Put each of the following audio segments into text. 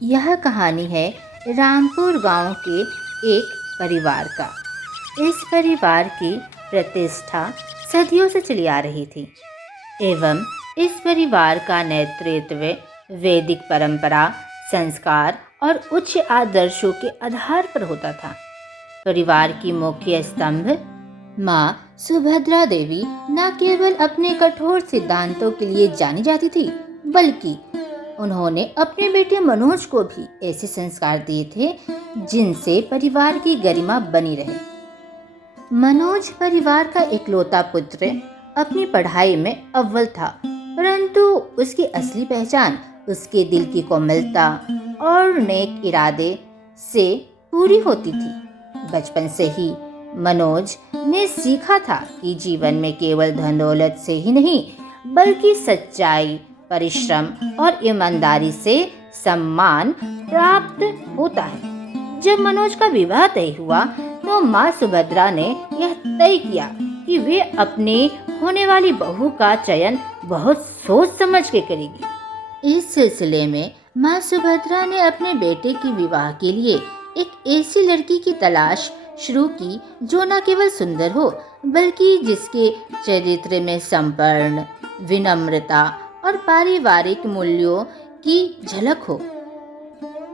यह कहानी है रामपुर गांव के एक परिवार का। इस परिवार की प्रतिष्ठा सदियों से चली आ रही थी एवं इस परिवार का नेतृत्व वैदिक परंपरा, संस्कार और उच्च आदर्शों के आधार पर होता था। परिवार की मुख्य स्तंभ माँ सुभद्रा देवी न केवल अपने कठोर सिद्धांतों के लिए जानी जाती थी, बल्कि उन्होंने अपने बेटे मनोज को भी ऐसे संस्कार दिए थे जिनसे परिवार की गरिमा बनी रहे। मनोज परिवार का इकलौता पुत्र अपनी पढ़ाई में अव्वल था, परंतु उसकी असली पहचान उसके दिल की कोमलता और नेक इरादे से पूरी होती थी। बचपन से ही मनोज ने सीखा था कि जीवन में केवल धन दौलत से ही नहीं, बल्कि सच्चाई, परिश्रम और ईमानदारी से सम्मान प्राप्त होता है। जब मनोज का विवाह तय हुआ तो माँ सुभद्रा ने यह तय किया कि वे अपने होने वाली बहू का चयन बहुत सोच समझ के करेगी। इस सिलसिले में माँ सुभद्रा ने अपने बेटे के विवाह के लिए एक ऐसी लड़की की तलाश शुरू की जो न केवल सुंदर हो, बल्कि जिसके चरित्र में संपन्न, विनम्रता और पारिवारिक मूल्यों की झलक हो।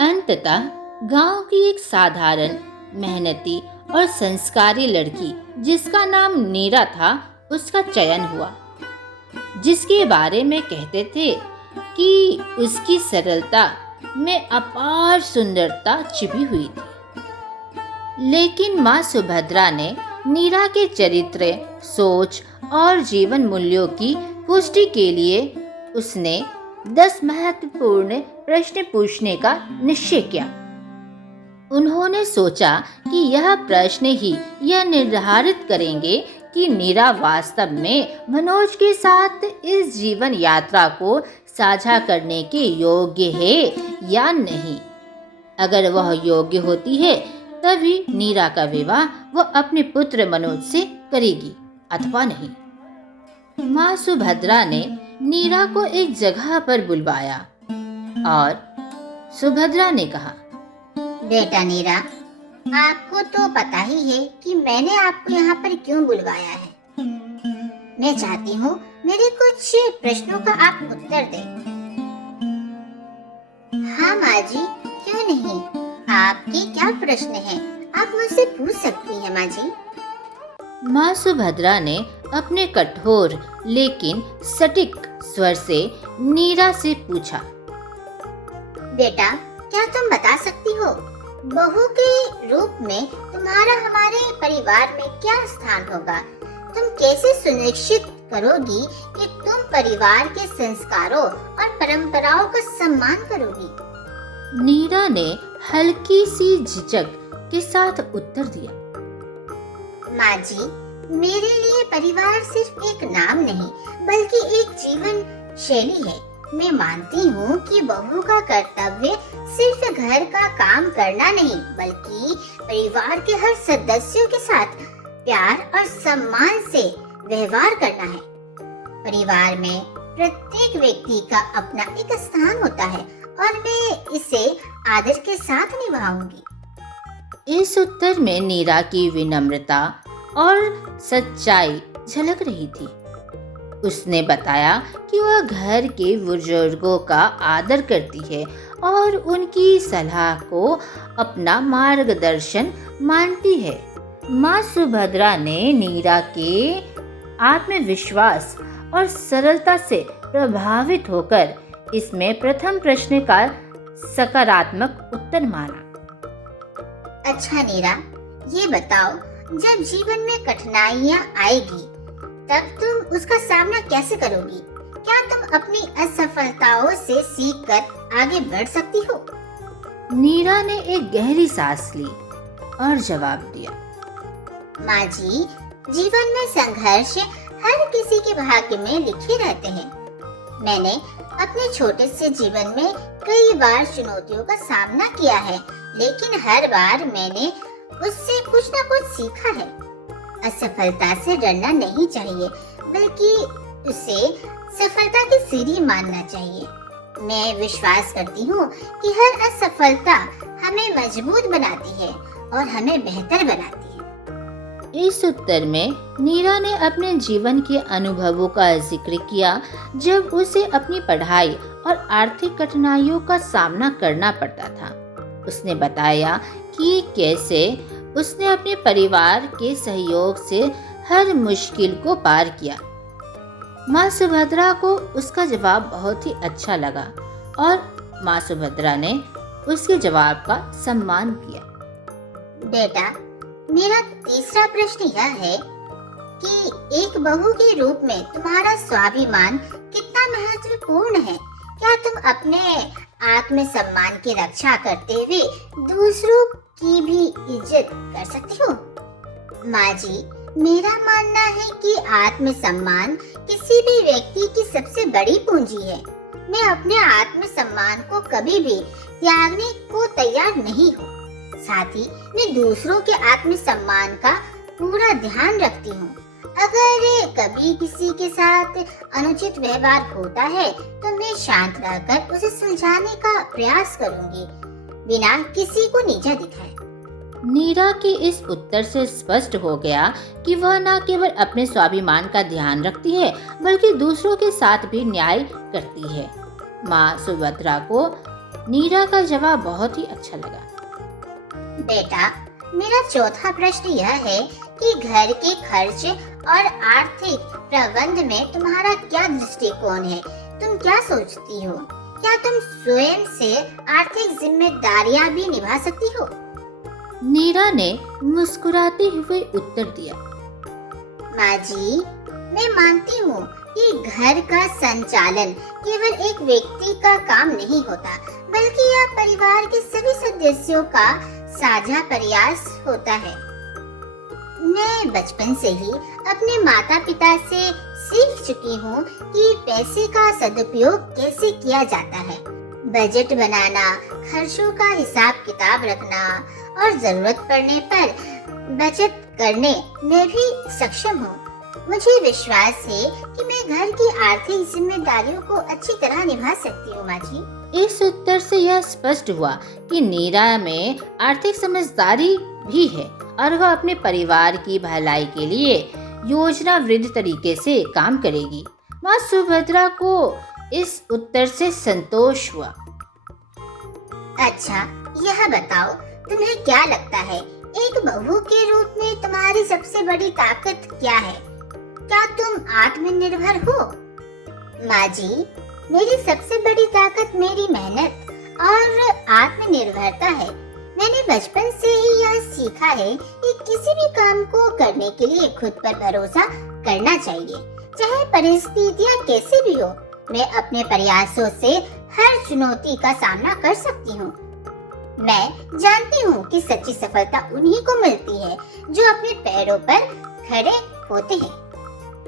अंततः गांव की एक साधारण, मेहनती और संस्कारी लड़की जिसका नाम नीरा था, उसका चयन हुआ, जिसके बारे में कहते थे कि उसकी सरलता में अपार सुंदरता छिपी हुई थी। लेकिन माँ सुभद्रा ने नीरा के चरित्र, सोच और जीवन मूल्यों की पुष्टि के लिए उसने 10 महत्वपूर्ण प्रश्न पूछने का निश्चय किया। उन्होंने सोचा कि यह प्रश्न ही यह निर्धारित करेंगे कि नीरा वास्तव में मनोज के साथ इस जीवन यात्रा को साझा करने के योग्य है या नहीं। अगर वह योग्य होती है तभी नीरा का विवाह वह अपने पुत्र मनोज से करेगी अथवा नहीं। माँ सुभद्रा ने नीरा को एक जगह पर बुलवाया और सुभद्रा ने कहा, बेटा नीरा, आपको तो पता ही है कि मैंने आपको यहाँ पर क्यों बुलवाया है। मैं चाहती हूँ मेरे कुछ प्रश्नों का आप उत्तर दें। हाँ माँ जी, क्यों नहीं, आपके क्या प्रश्न हैं? आप मुझसे पूछ सकती हैं माँ जी। माँ सुभद्रा ने अपने कठोर लेकिन सटीक स्वर से नीरा से पूछा, बेटा, क्या तुम बता सकती हो बहू के रूप में तुम्हारा हमारे परिवार में क्या स्थान होगा? तुम कैसे सुनिश्चित करोगी कि तुम परिवार के संस्कारों और परंपराओं का सम्मान करोगी? नीरा ने हल्की सी झिझक के साथ उत्तर दिया, माँ जी, मेरे लिए परिवार सिर्फ एक नाम नहीं, बल्कि एक जीवन शैली है। मैं मानती हूँ कि बहू का कर्तव्य सिर्फ घर का काम करना नहीं, बल्कि परिवार के हर सदस्यों के साथ प्यार और सम्मान से व्यवहार करना है। परिवार में प्रत्येक व्यक्ति का अपना एक स्थान होता है और मैं इसे आदर के साथ निभाऊंगी। इस उत्तर में नीरा की विनम्रता और सच्चाई झलक रही थी। उसने बताया कि वह घर के बुजुर्गों का आदर करती है और उनकी सलाह को अपना मार्गदर्शन मानती है। माँ सुभद्रा ने नीरा के आत्मविश्वास और सरलता से प्रभावित होकर इसमें प्रथम प्रश्न का सकारात्मक उत्तर माना। अच्छा नीरा, ये बताओ, जब जीवन में कठिनाइयाँ आएगी तब तुम उसका सामना कैसे करोगी? क्या तुम अपनी असफलताओं से सीखकर आगे बढ़ सकती हो? नीरा ने एक गहरी सांस ली और जवाब दिया, माँ जी, जीवन में संघर्ष हर किसी के भाग्य में लिखे रहते हैं। मैंने अपने छोटे से जीवन में कई बार चुनौतियों का सामना किया है, लेकिन हर बार मैंने उससे कुछ न कुछ सीखा है। असफलता से डरना नहीं चाहिए, बल्कि उसे सफलता की सीढ़ी मानना चाहिए। मैं विश्वास करती हूँ कि हर असफलता हमें मजबूत बनाती है और हमें बेहतर बनाती है। इस उत्तर में नीरा ने अपने जीवन के अनुभवों का जिक्र किया, जब उसे अपनी पढ़ाई और आर्थिक कठिनाइयों का सामना करना पड़ता था। उसने बताया कि कैसे उसने अपने परिवार के सहयोग से हर मुश्किल को पार किया। माँ सुभद्रा को उसका जवाब बहुत ही अच्छा लगा और माँ सुभद्रा ने उसके जवाब का सम्मान किया। बेटा, मेरा तीसरा प्रश्न यह है कि एक बहू के रूप में तुम्हारा स्वाभिमान कितना महत्वपूर्ण है? क्या तुम अपने आत्मसम्मान की रक्षा करते हुए दूसरों की भी इज्जत कर सकती हो? माँ जी, मेरा मानना है कि आत्मसम्मान किसी भी व्यक्ति की सबसे बड़ी पूंजी है। मैं अपने आत्मसम्मान को कभी भी त्यागने को तैयार नहीं हूँ। साथ ही मैं दूसरों के आत्मसम्मान का पूरा ध्यान रखती हूँ। अगर कभी किसी के साथ अनुचित व्यवहार होता है तो मैं शांत रहकर उसे सुलझाने का प्रयास करूंगी, बिना किसी को नीचा दिखाए। नीरा के इस उत्तर से स्पष्ट हो गया कि वह न केवल अपने स्वाभिमान का ध्यान रखती है, बल्कि दूसरों के साथ भी न्याय करती है। माँ सुभद्रा को नीरा का जवाब बहुत ही अच्छा लगा। बेटा, मेरा चौथा प्रश्न यह है कि घर के खर्च और आर्थिक प्रबंध में तुम्हारा क्या दृष्टिकोण है? तुम क्या सोचती हो? क्या तुम स्वयं से आर्थिक जिम्मेदारियां भी निभा सकती हो? नीरा ने मुस्कुराते हुए उत्तर दिया। माँ जी, मैं मानती हूँ कि घर का संचालन केवल एक व्यक्ति का काम नहीं होता, बल्कि यह परिवार के सभी सदस्यों का साझा प्रयास होता है। मैं बचपन से ही अपने माता पिता से सीख चुकी हूँ कि पैसे का सदुपयोग कैसे किया जाता है। बजट बनाना, खर्चों का हिसाब किताब रखना और जरूरत पड़ने पर बचत करने में भी सक्षम हूँ। मुझे विश्वास है कि मैं घर की आर्थिक जिम्मेदारियों को अच्छी तरह निभा सकती हूँ। माँ जी, इस उत्तर से यह स्पष्ट हुआ कि नीरा में आर्थिक समझदारी भी है और वह अपने परिवार की भलाई के लिए योजनाबद्ध तरीके से काम करेगी। माँ सुभद्रा को इस उत्तर से संतोष हुआ। अच्छा, यह बताओ, तुम्हें क्या लगता है एक बहू के रूप में तुम्हारी सबसे बड़ी ताकत क्या है? क्या तुम आत्मनिर्भर हो? माँ जी, मेरी सबसे बड़ी ताकत मेरी मेहनत और आत्मनिर्भरता है। मैंने बचपन से ही यह सीखा है कि किसी भी काम को करने के लिए खुद पर भरोसा करना चाहिए, चाहे परिस्थितियाँ कैसी भी हो। मैं अपने प्रयासों से हर चुनौती का सामना कर सकती हूँ। मैं जानती हूँ कि सच्ची सफलता उन्हीं को मिलती है जो अपने पैरों पर खड़े होते हैं।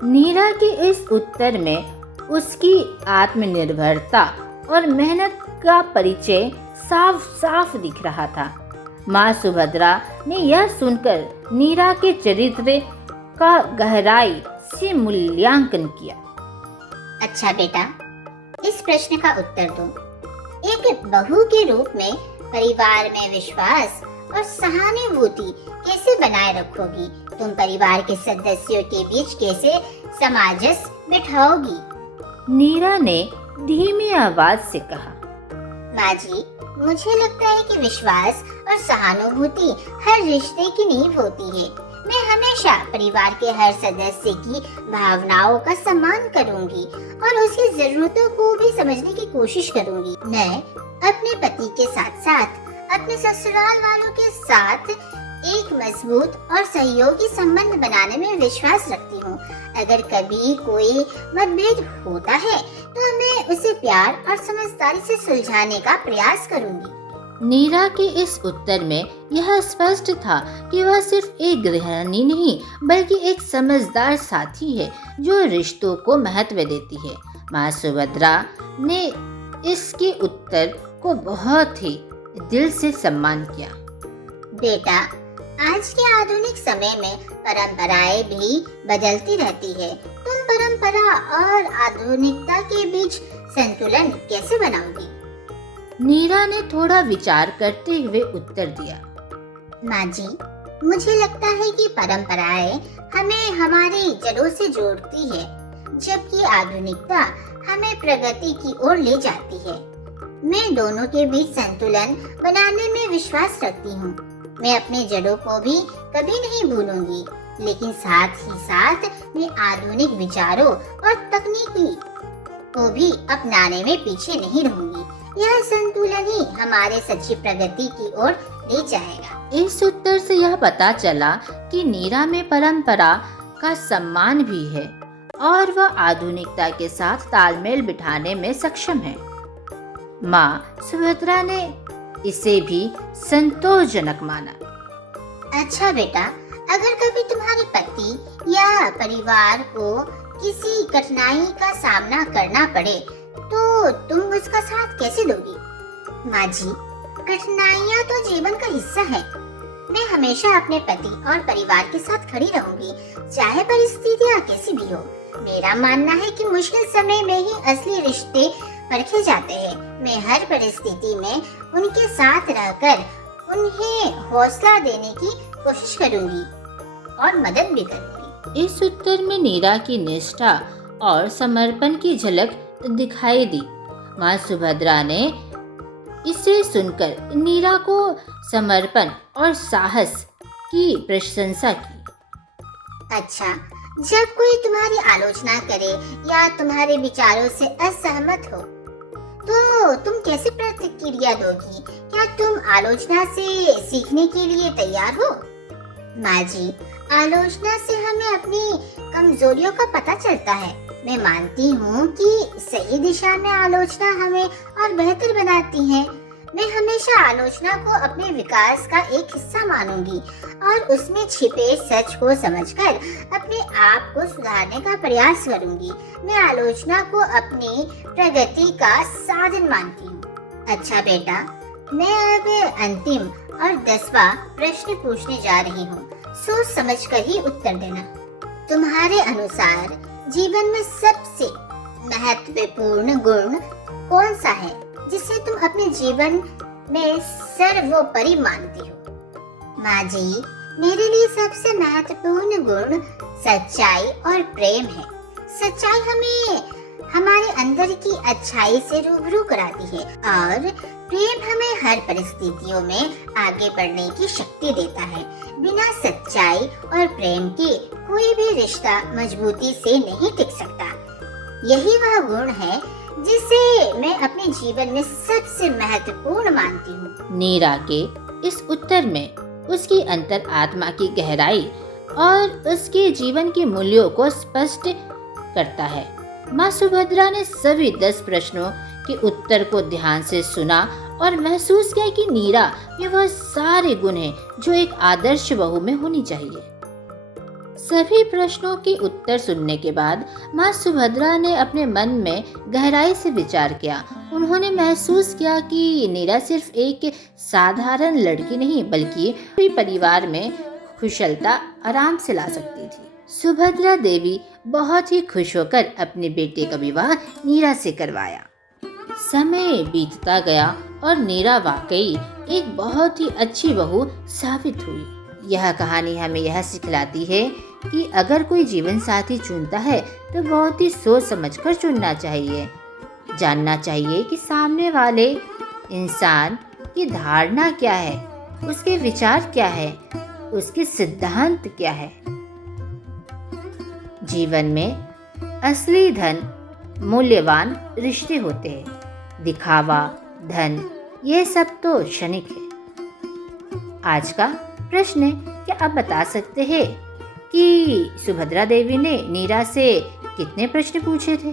नीरा के इस उत्तर में उसकी आत्मनिर्भरता और मेहनत का परिचय साफ साफ दिख रहा था। माँ सुभद्रा ने यह सुनकर नीरा के चरित्र का गहराई से मूल्यांकन किया। अच्छा बेटा, इस प्रश्न का उत्तर दो। एक बहू के रूप में परिवार में विश्वास और सहानुभूति कैसे बनाए रखोगी? तुम परिवार के सदस्यों के बीच कैसे सामंजस्य बिठाओगी? नीरा ने धीमी आवाज से कहा। माँ जी, मुझे लगता है कि विश्वास और सहानुभूति हर रिश्ते की नींव होती है। मैं हमेशा परिवार के हर सदस्य की भावनाओं का सम्मान करूंगी और उसकी जरूरतों को भी समझने की कोशिश करूंगी। मैं अपने पति के साथ साथ अपने ससुराल वालों के साथ एक मजबूत और सहयोगी संबंध बनाने में विश्वास रखती हूँ। अगर कभी कोई मतभेद होता है तो मैं उसे प्यार और समझदारी से सुलझाने का प्रयास करूंगी। नीरा के इस उत्तर में यह स्पष्ट था कि वह सिर्फ एक गृहिणी नहीं, बल्कि एक समझदार साथी है जो रिश्तों को महत्व देती है। माँ सुभद्रा ने इसके उत्तर को बहुत ही दिल से सम्मान किया। बेटा, आज के आधुनिक समय में परंपराएं भी बदलती रहती है। तुम परंपरा और आधुनिकता के बीच संतुलन कैसे बनाओगी? नीरा ने थोड़ा विचार करते हुए उत्तर दिया। माँ जी, मुझे लगता है कि परंपराएं हमें हमारी जड़ों से जोड़ती है, जबकि आधुनिकता हमें प्रगति की ओर ले जाती है। मैं दोनों के बीच संतुलन बनाने में विश्वास रखती हूँ। मैं अपने जड़ों को भी कभी नहीं भूलूंगी, लेकिन साथ ही साथ मैं आधुनिक विचारों और तकनीकी को भी अपनाने में पीछे नहीं रहूंगी। यह संतुलन ही हमारे सच्ची प्रगति की ओर ले जाएगा। इस उत्तर से यह पता चला कि नीरा में परंपरा का सम्मान भी है और वह आधुनिकता के साथ तालमेल बिठाने में सक्षम है। माँ सुभद्रा ने इसे भी संतोषजनक माना। अच्छा बेटा, अगर कभी तुम्हारे पति या परिवार को किसी कठिनाई का सामना करना पड़े तो तुम उसका साथ कैसे दोगी? माँ जी, कठिनाइयाँ तो जीवन का हिस्सा है। मैं हमेशा अपने पति और परिवार के साथ खड़ी रहूंगी, चाहे परिस्थितियाँ कैसी भी हो। मेरा मानना है कि मुश्किल समय में ही असली रिश्ते परखे जाते हैं। मैं हर परिस्थिति में उनके साथ रहकर उन्हें हौसला देने की कोशिश करूंगी और मदद भी करूंगी। इस उत्तर में नीरा की निष्ठा और समर्पण की झलक दिखाई दी। माँ सुभद्रा ने इसे सुनकर नीरा को समर्पण और साहस की प्रशंसा की। अच्छा, जब कोई तुम्हारी आलोचना करे या तुम्हारे विचारों से असहमत हो तो तुम कैसे प्रतिक्रिया दोगी? क्या तुम आलोचना से सीखने के लिए तैयार हो? माँ जी, आलोचना से हमें अपनी कमजोरियों का पता चलता है। मैं मानती हूँ कि सही दिशा में आलोचना हमें और बेहतर बनाती है। मैं हमेशा आलोचना को अपने विकास का एक हिस्सा मानूंगी और उसमें छिपे सच को समझकर अपने आप को सुधारने का प्रयास करूंगी। मैं आलोचना को अपनी प्रगति का साधन मानती हूँ। अच्छा बेटा, मैं अब अंतिम और 10वां प्रश्न पूछने जा रही हूँ। सोच समझकर ही उत्तर देना। तुम्हारे अनुसार जीवन में सबसे महत्वपूर्ण गुण कौन सा है जिसे तुम अपने जीवन में सर्वोपरि मानती हो? माँ जी, मेरे लिए सबसे महत्वपूर्ण गुण सच्चाई और प्रेम है। सच्चाई हमें हमारे अंदर की अच्छाई से रूबरू कराती है और प्रेम हमें हर परिस्थितियों में आगे बढ़ने की शक्ति देता है। बिना सच्चाई और प्रेम के कोई भी रिश्ता मजबूती से नहीं टिक सकता। यही वह गुण है जिसे मैं अपने जीवन में सबसे महत्वपूर्ण मानती हूँ। नीरा के इस उत्तर में उसकी अंतर आत्मा की गहराई और उसके जीवन के मूल्यों को स्पष्ट करता है। माँ सुभद्रा ने सभी 10 प्रश्नों के उत्तर को ध्यान से सुना और महसूस किया कि नीरा में वह सारे गुण हैं जो एक आदर्श बहू में होनी चाहिए। सभी प्रश्नों के उत्तर सुनने के बाद माँ सुभद्रा ने अपने मन में गहराई से विचार किया। उन्होंने महसूस किया कि नीरा सिर्फ एक साधारण लड़की नहीं बल्कि पूरे परिवार में कुशलता आराम से ला सकती थी। सुभद्रा देवी बहुत ही खुश होकर अपने बेटे का विवाह नीरा से करवाया। समय बीतता गया और नीरा वाकई एक बहुत ही अच्छी बहू साबित हुई। यह कहानी हमें यह सिखलाती है कि अगर कोई जीवन साथी चुनता है तो बहुत ही सोच समझकर चुनना चाहिए। जानना चाहिए कि सामने वाले इंसान की धारणा क्या है, उसके विचार क्या है, उसके सिद्धांत क्या है। जीवन में असली धन मूल्यवान रिश्ते होते हैं। दिखावा, धन, ये सब तो क्षणिक है। आज का प्रश्न है, क्या आप बता सकते हैं कि सुभद्रा देवी ने नीरा से कितने प्रश्न पूछे थे?